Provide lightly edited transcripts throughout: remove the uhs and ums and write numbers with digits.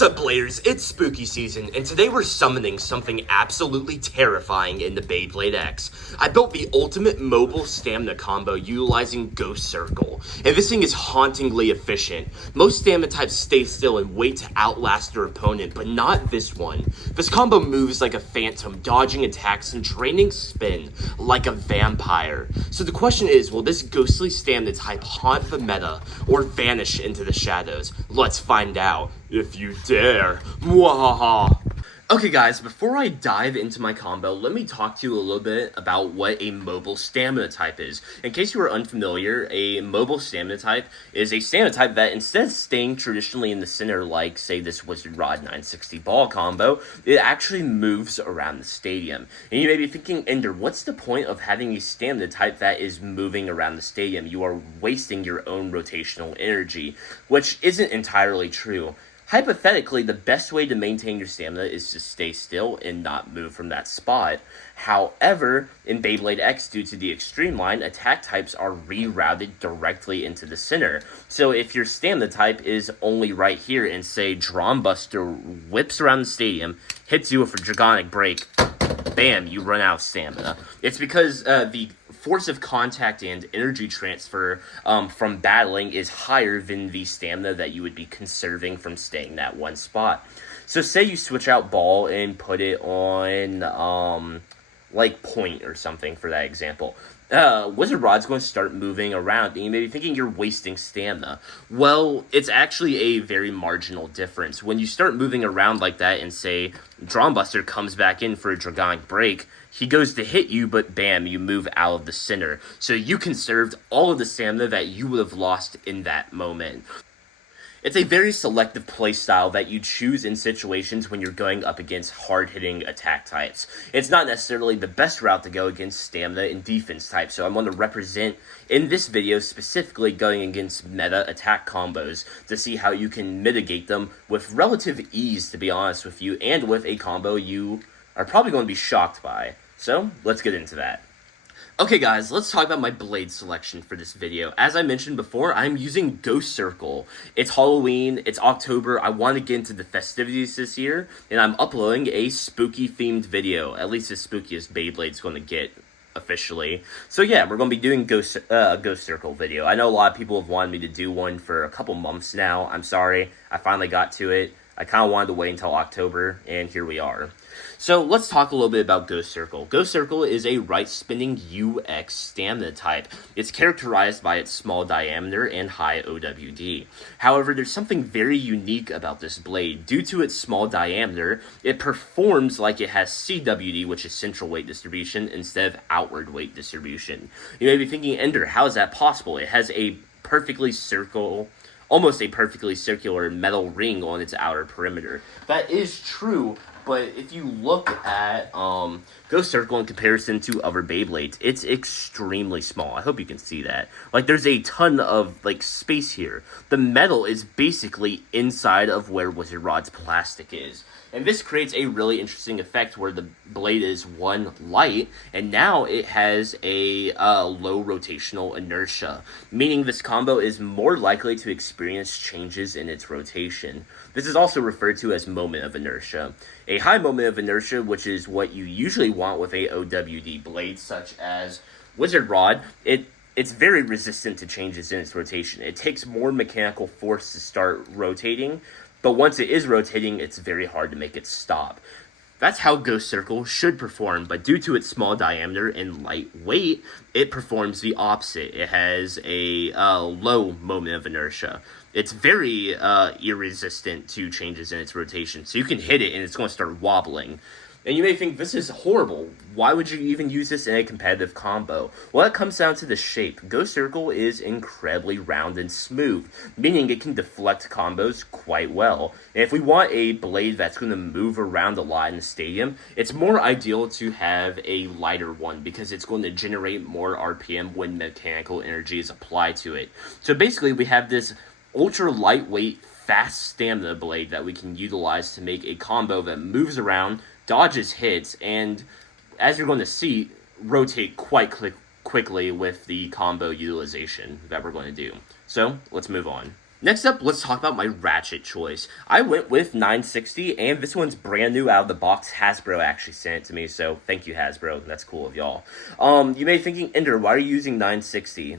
What's up, Bladers? It's spooky season, and today we're summoning something absolutely terrifying in the Beyblade X. I built the ultimate mobile stamina combo utilizing Ghost Circle, and this thing is hauntingly efficient. Most stamina types stay still and wait to outlast their opponent, but not this one. This combo moves like a phantom, dodging attacks and draining spin like a vampire. So the question is, will this ghostly stamina type haunt the meta or vanish into the shadows? Let's find out. If you dare. Mwahaha. Okay guys, before I dive into my combo, let me talk to you a little bit about what a mobile stamina type is. In case you are unfamiliar, a mobile stamina type is a stamina type that instead of staying traditionally in the center like, say, this Wizard Rod 960 ball combo, it actually moves around the stadium. And you may be thinking, Ender, what's the point of having a stamina type that is moving around the stadium? You are wasting your own rotational energy, which isn't entirely true. Hypothetically, the best way to maintain your stamina is to stay still and not move from that spot. However, in Beyblade X, due to the extreme line, attack types are rerouted directly into the center. So if your stamina type is only right here and, say, Drum Buster whips around the stadium, hits you with a Dragonic Break, bam, you run out of stamina. It's because the force of contact and energy transfer from battling is higher than the stamina that you would be conserving from staying in that one spot. So say you switch out ball and put it on like point or something for that example. Wizard Rod's going to start moving around, and you may be thinking you're wasting stamina. Well, it's actually a very marginal difference. When you start moving around like that and, say, Drum Buster comes back in for a Dragonic Break, he goes to hit you, but bam, you move out of the center. So you conserved all of the stamina that you would have lost in that moment. It's a very selective playstyle that you choose in situations when you're going up against hard-hitting attack types. It's not necessarily the best route to go against stamina and defense types, so I'm going to represent in this video specifically going against meta attack combos to see how you can mitigate them with relative ease, to be honest with you, and with a combo you are probably going to be shocked by. So, let's get into that. Okay guys, let's talk about my blade selection for this video. As I mentioned before, I'm using Ghost Circle. It's Halloween, it's October, I want to get into the festivities this year, and I'm uploading a spooky themed video, at least as spooky as Beyblade's going to get officially. So yeah, we're going to be doing Ghost Circle video. I know a lot of people have wanted me to do one for a couple months now. I'm sorry, I finally got to it. I kind of wanted to wait until October, and here we are. So let's talk a little bit about Ghost Circle. Ghost Circle is a right-spinning UX stamina type. It's characterized by its small diameter and high OWD. However, there's something very unique about this blade. Due to its small diameter, it performs like it has CWD, which is central weight distribution, instead of outward weight distribution. You may be thinking, Ender, how is that possible? It has a almost a perfectly circular metal ring on its outer perimeter. That is true, but if you look at Ghost Circle in comparison to other Beyblades, it's extremely small. I hope you can see that. Like, there's a ton of, like, space here. The metal is basically inside of where Wizard Rod's plastic is. And this creates a really interesting effect where the blade is, one, light, and now it has a low rotational inertia, meaning this combo is more likely to experience changes in its rotation. This is also referred to as moment of inertia. A high moment of inertia, which is what you usually want with a OWD blade, such as Wizard Rod, it's very resistant to changes in its rotation. It takes more mechanical force to start rotating, but once it is rotating, it's very hard to make it stop. That's how Ghost Circle should perform, but due to its small diameter and light weight, it performs the opposite. It has a low moment of inertia. It's very irresistant to changes in its rotation, so you can hit it and it's going to start wobbling. And you may think, this is horrible. Why would you even use this in a competitive combo? Well, it comes down to the shape. Ghost Circle is incredibly round and smooth, meaning it can deflect combos quite well. And if we want a blade that's going to move around a lot in the stadium, it's more ideal to have a lighter one because it's going to generate more RPM when mechanical energy is applied to it. So basically, we have this ultra lightweight, fast stamina blade that we can utilize to make a combo that moves around, dodges hits, and as you're going to see, rotate quite quickly with the combo utilization that we're going to do. So, let's move on. Next up, let's talk about my ratchet choice. I went with 960, and this one's brand new out of the box. Hasbro actually sent it to me, so thank you, Hasbro. That's cool of y'all. You may be thinking, Ender, why are you using 960?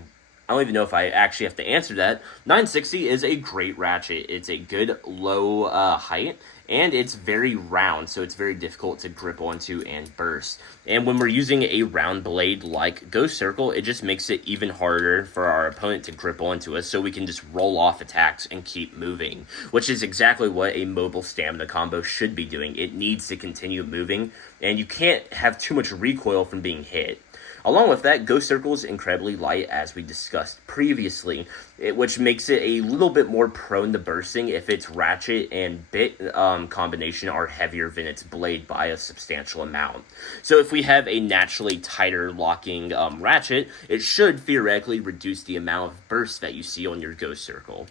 I don't even know if I actually have to answer that. 960 is a great ratchet. It's a good low height, and it's very round, so it's very difficult to grip onto and burst. And when we're using a round blade like Ghost Circle, it just makes it even harder for our opponent to grip onto us, so we can just roll off attacks and keep moving, which is exactly what a mobile stamina combo should be doing. It needs to continue moving, and you can't have too much recoil from being hit. Along with that, Ghost Circle is incredibly light, as we discussed previously, which makes it a little bit more prone to bursting if its ratchet and bit combination are heavier than its blade by a substantial amount. So if we have a naturally tighter locking ratchet, it should theoretically reduce the amount of burst that you see on your Ghost Circle.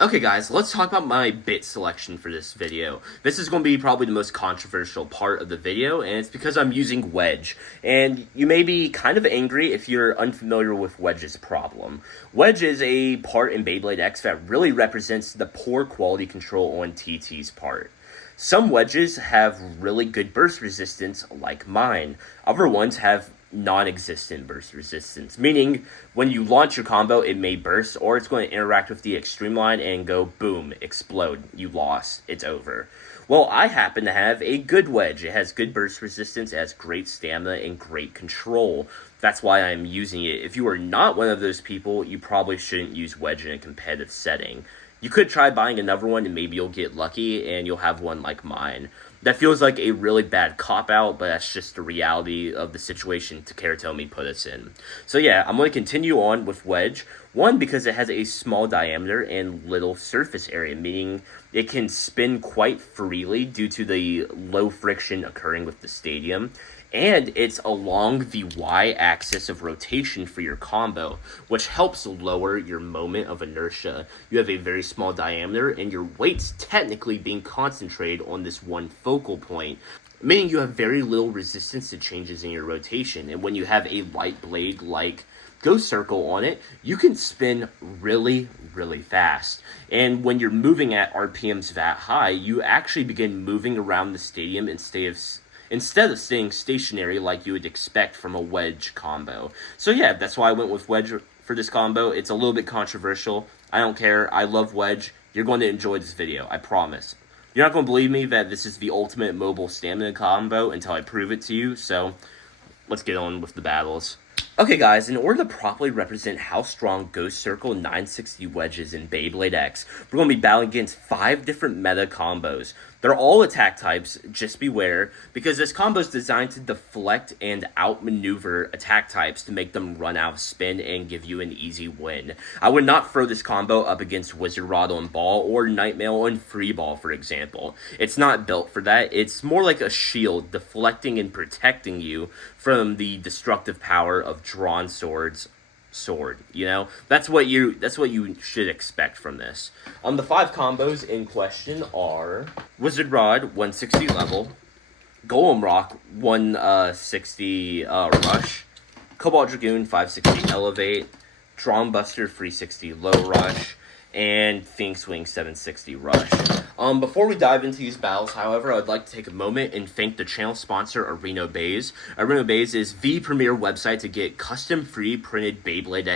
Okay guys, let's talk about my bit selection for this video. This is going to be probably the most controversial part of the video, and it's because I'm using Wedge. And you may be kind of angry if you're unfamiliar with Wedge's problem. Wedge is a part in Beyblade X that really represents the poor quality control on TT's part. Some wedges have really good burst resistance, like mine. Other ones have non-existent burst resistance, meaning when you launch your combo, it may burst, or it's going to interact with the extreme line and go boom, explode, you lost, it's over. Well, I happen to have a good wedge. It has good burst resistance, it has great stamina, and great control. That's why I'm using it. If you are not one of those people, you probably shouldn't use wedge in a competitive setting. You could try buying another one and maybe you'll get lucky and you'll have one like mine. That feels like a really bad cop-out, but that's just the reality of the situation Takeratomi put us in. So yeah, I'm going to continue on with Wedge. One, because it has a small diameter and little surface area, meaning it can spin quite freely due to the low friction occurring with the stadium. And it's along the y-axis of rotation for your combo, which helps lower your moment of inertia. You have a very small diameter, and your weight's technically being concentrated on this one focal point, meaning you have very little resistance to changes in your rotation. And when you have a light blade like Ghost Circle on it, you can spin really, really fast. And when you're moving at RPMs that high, you actually begin moving around the stadium instead of staying stationary like you would expect from a wedge combo. So yeah, that's why I went with wedge for this combo. It's a little bit controversial. I don't care. I love wedge. You're going to enjoy this video, I promise. You're not going to believe me that this is the ultimate mobile stamina combo until I prove it to you, so let's get on with the battles. Okay guys, in order to properly represent how strong Ghost Circle 960 Wedge is in Beyblade X, we're going to be battling against 5 different meta combos. They're all attack types, just beware, because this combo is designed to deflect and outmaneuver attack types to make them run out of spin and give you an easy win. I would not throw this combo up against Wizard Rod on Ball or Nightmail on Free Ball, for example. It's not built for that. It's more like a shield, deflecting and protecting you from the destructive power of drawn sword, you know? That's what you should expect from this. The 5 combos in question are Wizard Rod 160 level, Golem Rock 160 rush, Cobalt Dragoon 560 elevate, Drawn Buster 360 low rush, and Phoenix Wing 760 rush. Before we dive into these battles, however, I'd like to take a moment and thank the channel sponsor, Areno Bays. Areno Bays is the premier website to get custom free printed Beyblade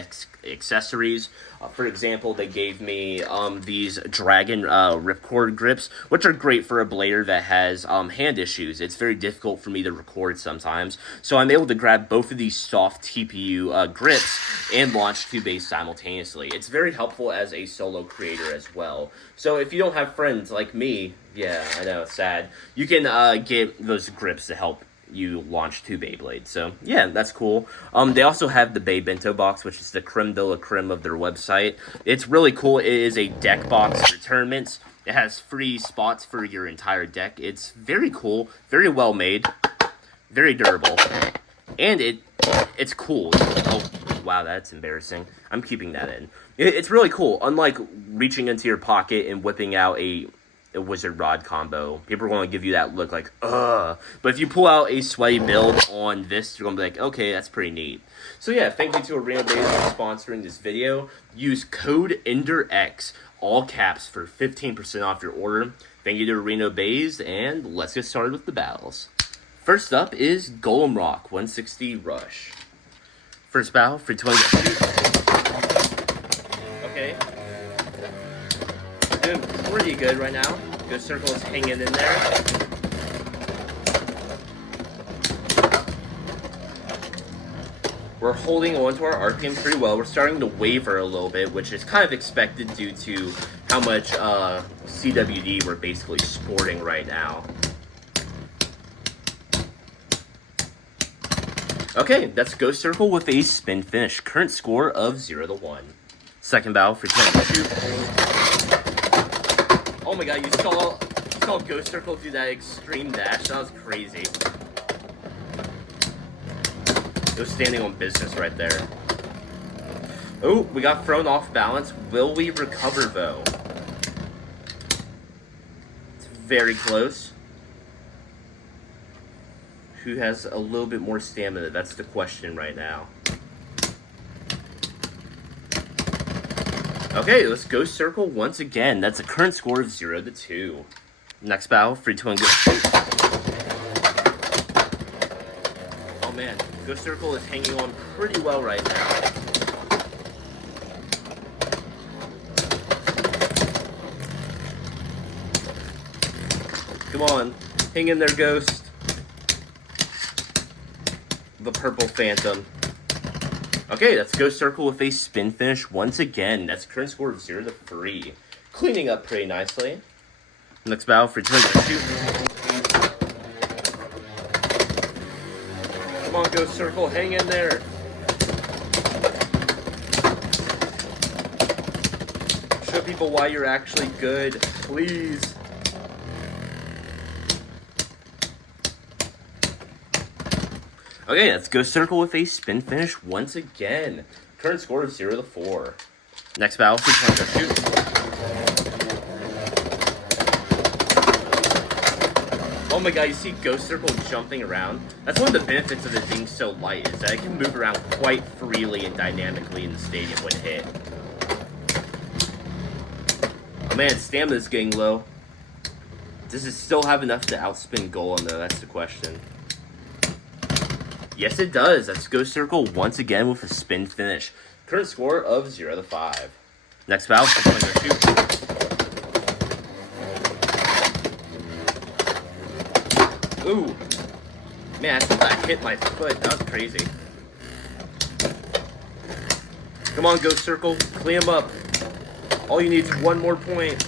accessories. For example, they gave me these Dragon ripcord grips, which are great for a blader that has hand issues. It's very difficult for me to record sometimes, so I'm able to grab both of these soft TPU grips and launch 2 bays simultaneously. It's very helpful as a solo creator as well. So if you don't have friends like me, yeah, I know, it's sad, you can get those grips to help you launch 2 Beyblades. So yeah, that's cool. They also have the Bay Bento box, which is the creme de la creme of their website. It's really cool. It is a deck box for tournaments. It has free spots for your entire deck. It's very cool, very well made, very durable, and it's cool. Oh wow, that's embarrassing. I'm keeping that in. It's really cool. Unlike reaching into your pocket and whipping out a Wizard Rod combo, people are going to give you that look like, ugh. But if you pull out a sweaty build on this, you're going to be like, okay, that's pretty neat. So yeah, thank you to Arena Bays for sponsoring this video. Use code EnderX. all caps for 15% off your order. Thank you to Reno Bays, and let's get started with the battles. First up is Golem Rock 160 Rush. First battle, free 20 shoot. Okay. Doing pretty good right now. Ghost Circle is hanging in there. We're holding on to our RPM pretty well. We're starting to waver a little bit, which is kind of expected due to how much CWD we're basically sporting right now. Okay, that's Ghost Circle with a spin finish. Current score of 0-1. Second battle for 10 shoot. Oh my god, you saw Ghost Circle do that extreme dash? That was crazy. It was standing on business right there. Oh, we got thrown off balance. Will we recover, though? It's very close. Who has a little bit more stamina? That's the question right now. Okay, let's Ghost Circle once again. That's a current score of 0-2. Next battle, free 2 and go. Oh man, Ghost Circle is hanging on pretty well right now. Come on, hang in there, Ghost. The Purple Phantom. Okay, that's Ghost Circle with a spin finish once again. That's a current score of 0-3. Cleaning up pretty nicely. Next battle for 2 shoot. Come on, Ghost Circle, hang in there. Show people why you're actually good, please. Okay, that's Ghost Circle with a spin finish once again. Current score of 0-4. Next battle for 2 shoot. Oh my god, you see Ghost Circle jumping around? That's one of the benefits of it being so light, is that it can move around quite freely and dynamically in the stadium when hit. Oh man, stamina's getting low. Does it still have enough to outspin Golem though? That's the question. Yes it does. That's Ghost Circle once again with a spin finish. Current score of 0-5. Next battle, shoot. Ooh. Man, I thought that hit my foot. That was crazy. Come on, Ghost Circle. Clean him up. All you need is one more point.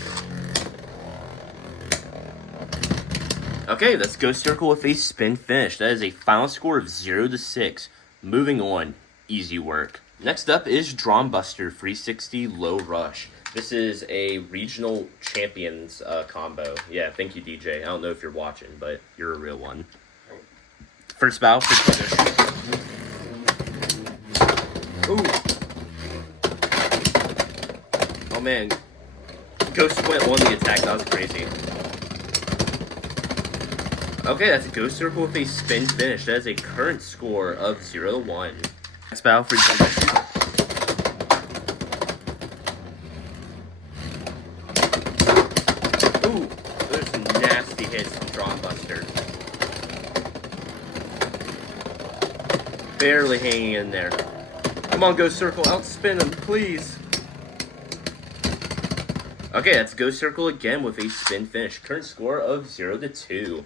Okay, that's Ghost Circle with a spin finish. That is a final score of 0-6. Moving on. Easy work. Next up is Drawn Buster 360 Low Rush. This is a regional champions combo. Yeah, thank you, DJ. I don't know if you're watching, but you're a real one. First battle for Ooh. Oh man. Ghost went on the attack. That was crazy. Okay, that's a Ghost Circle with a spin finish. That is a current score of 0-1. Next battle for Ooh, there's some nasty hits from Drawn Buster. Barely hanging in there. Come on, Ghost Circle, outspin him, please. Okay, that's Ghost Circle again with a spin finish. Current score of 0-2.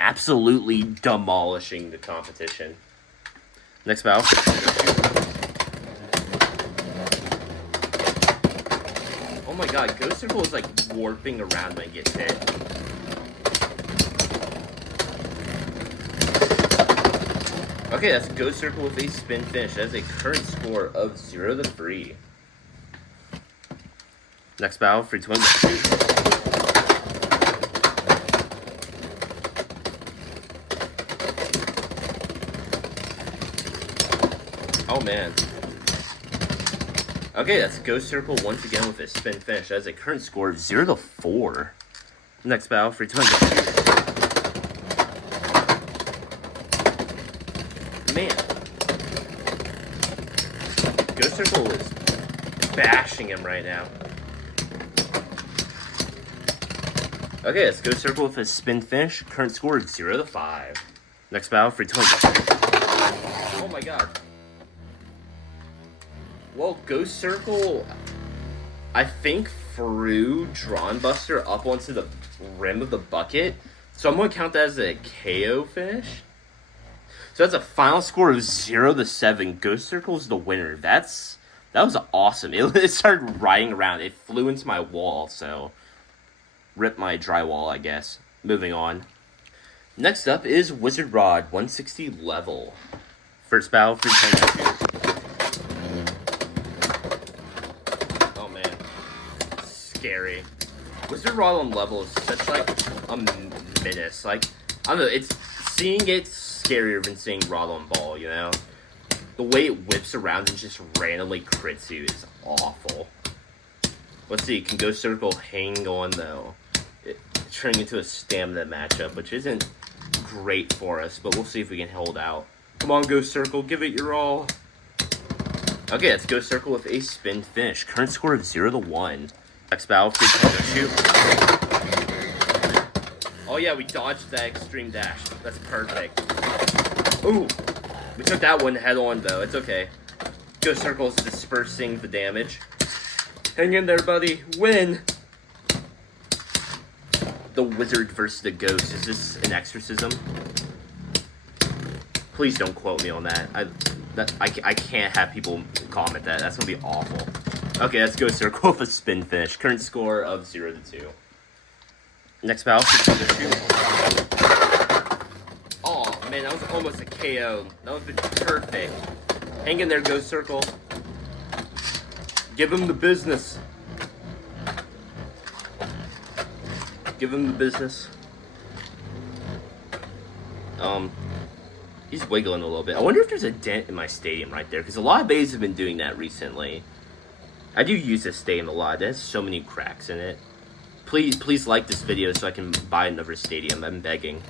Absolutely demolishing the competition. Next battle. Oh my god, Ghost Circle is like warping around when it gets hit. Okay, that's Ghost Circle with a spin finish. That is a current score of 0-3. Next battle, free 20. Oh man. Okay, that's Ghost Circle once again with a spin finish. That is a current score of 0-4. Next battle, free 20. Man. Ghost Circle is bashing him right now. Okay, let's go circle with a spin finish. Current score is 0 to 5. Next battle, free 20. Oh my god. Well, Ghost Circle, I think, threw Drawn Buster up onto the rim of the bucket. So I'm going to count that as a KO finish. So that's a final score of 0 to 7. Ghost Circle's the winner. That was awesome. It started riding around. It flew into my wall, so ripped my drywall, I guess. Moving on. Next up is Wizard Rod, 160 level. First battle, free 10. Oh man, scary. Wizard Rod on level is such like a menace. Like, I don't know, seeing it's scarier than seeing Rod on ball, you know? The way it whips around and just randomly crits you is awful. Let's see, can Ghost Circle hang on though? It's turning into a stamina matchup, which isn't great for us, but we'll see if we can hold out. Come on, Ghost Circle, give it your all. Okay, let's Ghost Circle with a spin finish. Current score of 0 to 1. Next battle, free shoot. Oh yeah, we dodged that extreme dash. That's perfect. Ooh, we took that one head on though. It's okay. Ghost Circle's dispersing the damage. Hang in there, buddy. Win. The wizard versus the ghost. Is this an exorcism? Please don't quote me on that. I can't have people comment that. That's gonna be awful. Okay, let's go circle with a spin finish. Current score of 0 to 2. Next battle. Oh man, that was almost a KO. That would have been perfect. Hang in there, Ghost Circle. Give him the business. Give him the business. He's wiggling a little bit. I wonder if there's a dent in my stadium right there, because a lot of bays have been doing that recently. I do use this stadium a lot. It has so many cracks in it. Please like this video so I can buy another stadium. I'm begging.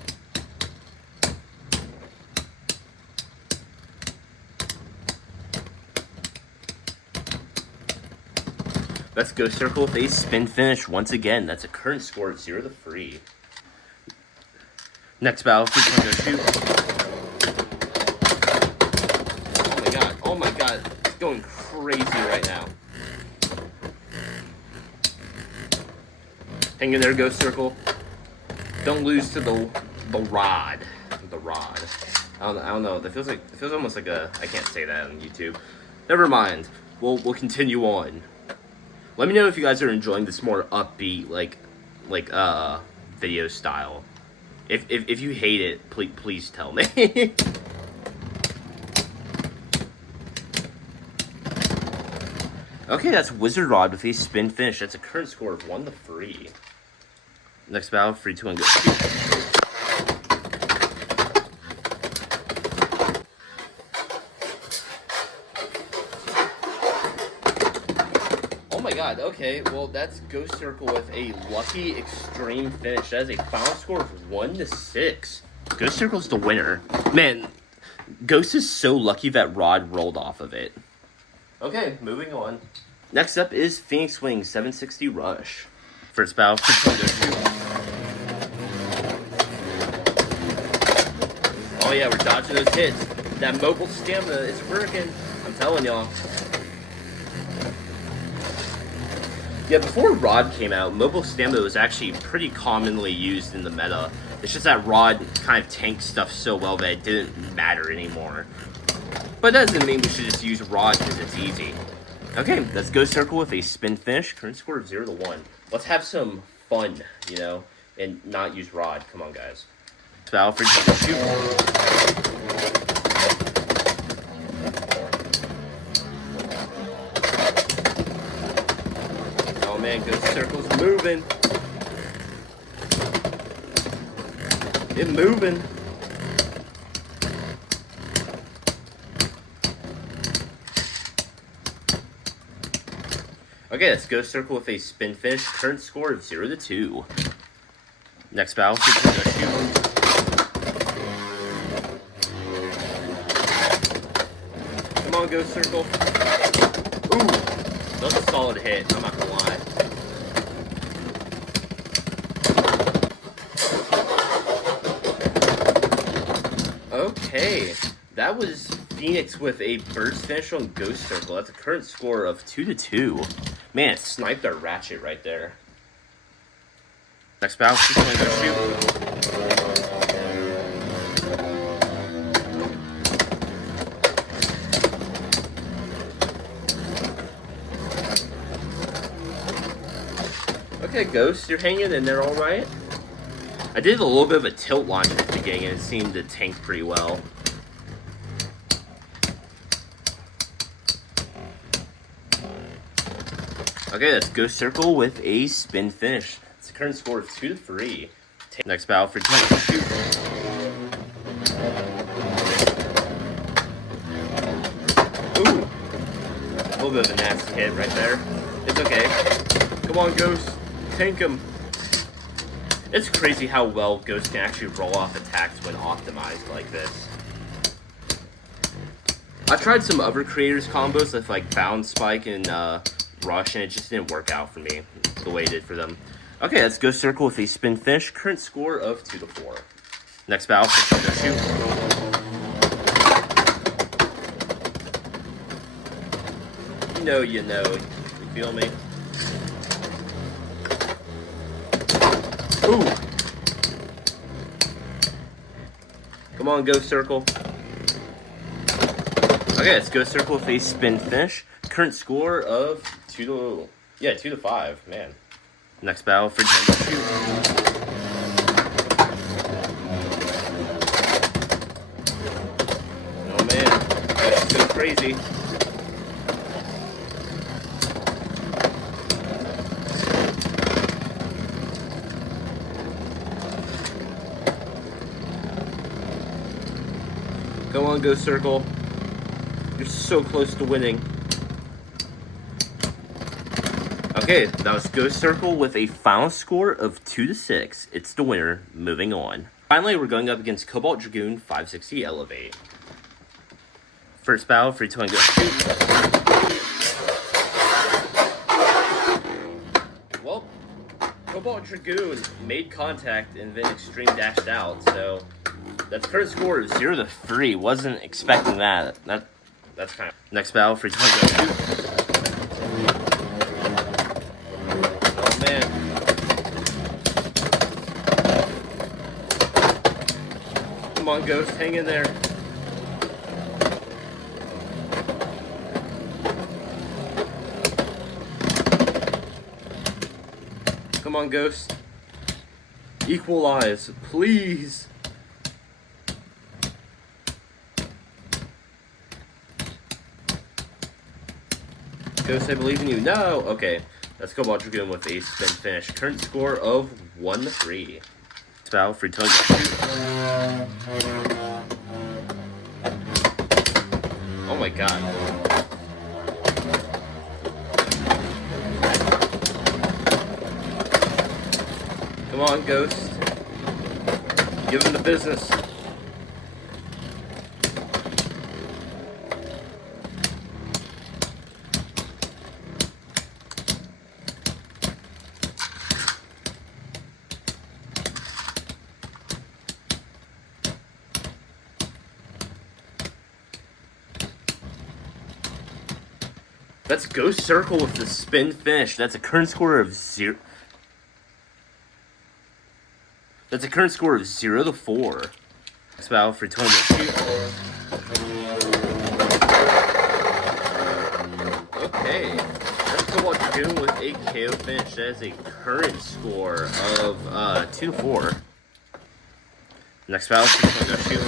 Let's go circle with a spin finish once again. That's a current score of 0 to 3. Next battle, please go shoot. Oh my god, it's going crazy right now. Hang in there, Ghost Circle. Don't lose to the rod. The rod. I don't know. It feels almost like a. I can't say that on YouTube. Never mind. We'll continue on. Let me know if you guys are enjoying this more upbeat, like video style. If you hate it, please tell me. Okay, that's Wizard Rod with a spin finish. That's a current score of 1 to 3. Next battle, free 2 and go. Oh my god, okay, well that's Ghost Circle with a lucky extreme finish. That is a final score of 1 to 6. Ghost Circle's the winner. Man, Ghost is so lucky that Rod rolled off of it. Okay, moving on. Next up is Phoenix Wing 760 Rush. First battle, oh yeah, we're dodging those hits. That mobile stamina is working. I'm telling y'all. Yeah, before Rod came out, mobile stamina was actually pretty commonly used in the meta. It's just that Rod kind of tanked stuff so well that it didn't matter anymore. But that doesn't mean we should just use Rod because it's easy. Okay, let's go circle with a spin finish. Current score of 0 to 1. Let's have some fun, you know, and not use Rod. Come on, guys. Battle for shoot. Oh man, Ghost Circle's moving. It's moving. Okay, let's go circle with a spin finish. Current score of 0 to 2. Next battle. Come on, Ghost Circle. Ooh, that was a solid hit. I'm not gonna lie. Okay, that was Phoenix with a burst finish on Ghost Circle. That's a current score of 2-2. Man, it sniped our Ratchet right there. Next battle, she's going to go shoot. Okay, Ghost, you're hanging in there all right. I did a little bit of a tilt launch at the beginning, and it seemed to tank pretty well. Okay, that's Ghost Circle with a spin finish. It's a current score of 2-3. Next battle for Tank. Shoot. Ooh. A little bit of a nasty hit right there. It's okay. Come on, Ghost. Tank him. It's crazy how well Ghost can actually roll off attacks when optimized like this. I've tried some other creators' combos with like Bounce Spike and Rush, and it just didn't work out for me the way it did for them. Okay, let's Ghost Circle with a spin finish. Current score of 2-4. Next battle, go shoot. You know. You feel me? Ooh. Come on, Ghost Circle. Okay, let's Ghost Circle with a spin finish. Current score of 2-5. Man. Next battle for shoot. Oh man, that's so crazy. Come on, Ghost Circle. You're so close to winning. Okay, that was Ghost Circle with a final score of 2-6. It's the winner. Moving on. Finally, we're going up against Cobalt Dragoon 560 Elevate. First battle, 3, 2, 1, go shoot. Well, Cobalt Dragoon made contact and then extreme dashed out, so that's current score of 0-3. Wasn't expecting that. That's kind of... Next battle, 3, 2, 1, go shoot. Oh man. Come on, Ghost, hang in there. Come on, Ghost. Equalize, please. Ghost, I believe in you. No! Okay. Let's go Cobalt Dragoon with a spin finish. Current score of 1-3. Battle, free tug. Oh my god. Come on, Ghost. Give him the business. That's Ghost Circle with the spin finish. That's a current score of 0. That's a current score of 0-4. Next battle for tournament shoot. Okay. That's Cobalt Dragoon with a KO finish. That is a current score of 2-4. Next battle for tournament shoot.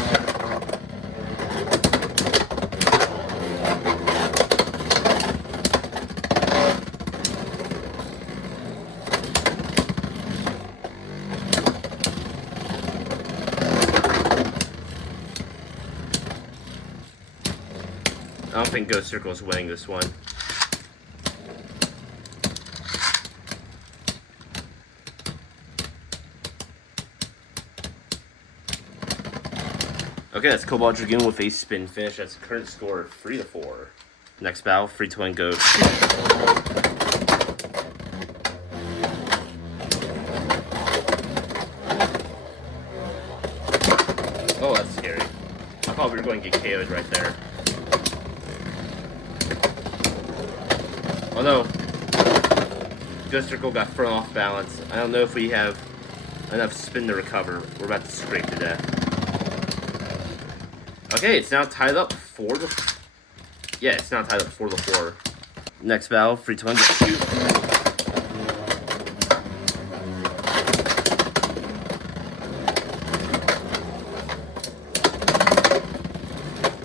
I don't think Ghost Circle is winning this one. Okay, that's Cobalt Dragoon with a spin finish. That's a current score of 3-4. Next battle, 3, 2, 1, go. Oh, that's scary. I thought thought we were going to get KO'd right there. Oh no. Ghost Circle got thrown off balance. I don't know if we have enough spin to recover. We're about to scrape to death. Okay, it's now tied up 4-4. Yeah, it's now tied up 4-4. Next battle, 3, 2, 1, go shoot.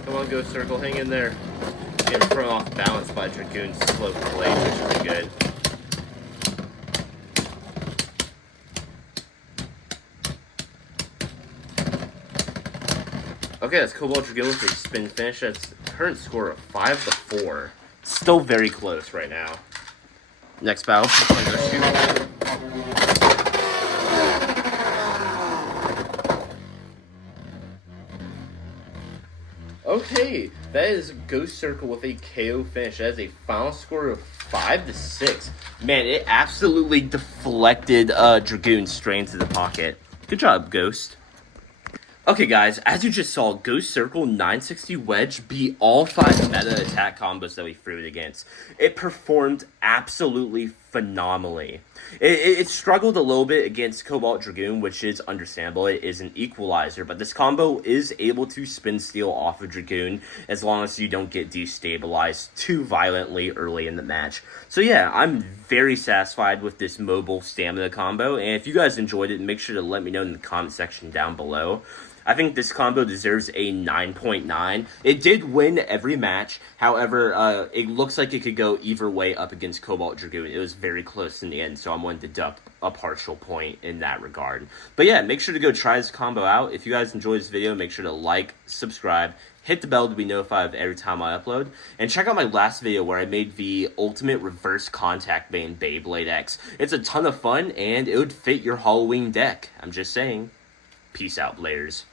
Come on, Ghost Circle, hang in there. Getting thrown off balance by Dragoon's slow play, which is pretty good. Okay, that's Cobalt Dragoon with a spin finish. That's current score of 5-4. Still very close right now. Next battle, go shoot. Okay, that is Ghost Circle with a KO finish. That is a final score of 5-6. Man, it absolutely deflected Dragoon straight into the pocket. Good job, Ghost. Okay guys, as you just saw, Ghost Circle 960 Wedge beat all 5 meta attack combos that we threw it against. It performed absolutely phenomenally. It struggled a little bit against Cobalt Dragoon, which is understandable. It is an equalizer, but this combo is able to spin steal off of Dragoon as long as you don't get destabilized too violently early in the match. So yeah, I'm very satisfied with this mobile stamina combo, and if you guys enjoyed it, make sure to let me know in the comment section down below. I think this combo deserves a 9.9. It did win every match. However, it looks like it could go either way up against Cobalt Dragoon. It was very close in the end, so I'm going to deduct a partial point in that regard. But yeah, make sure to go try this combo out. If you guys enjoyed this video, make sure to like, subscribe, hit the bell to be notified of every time I upload, and check out my last video where I made the ultimate reverse contact bane Beyblade X. It's a ton of fun, and it would fit your Halloween deck. I'm just saying. Peace out, Blayers.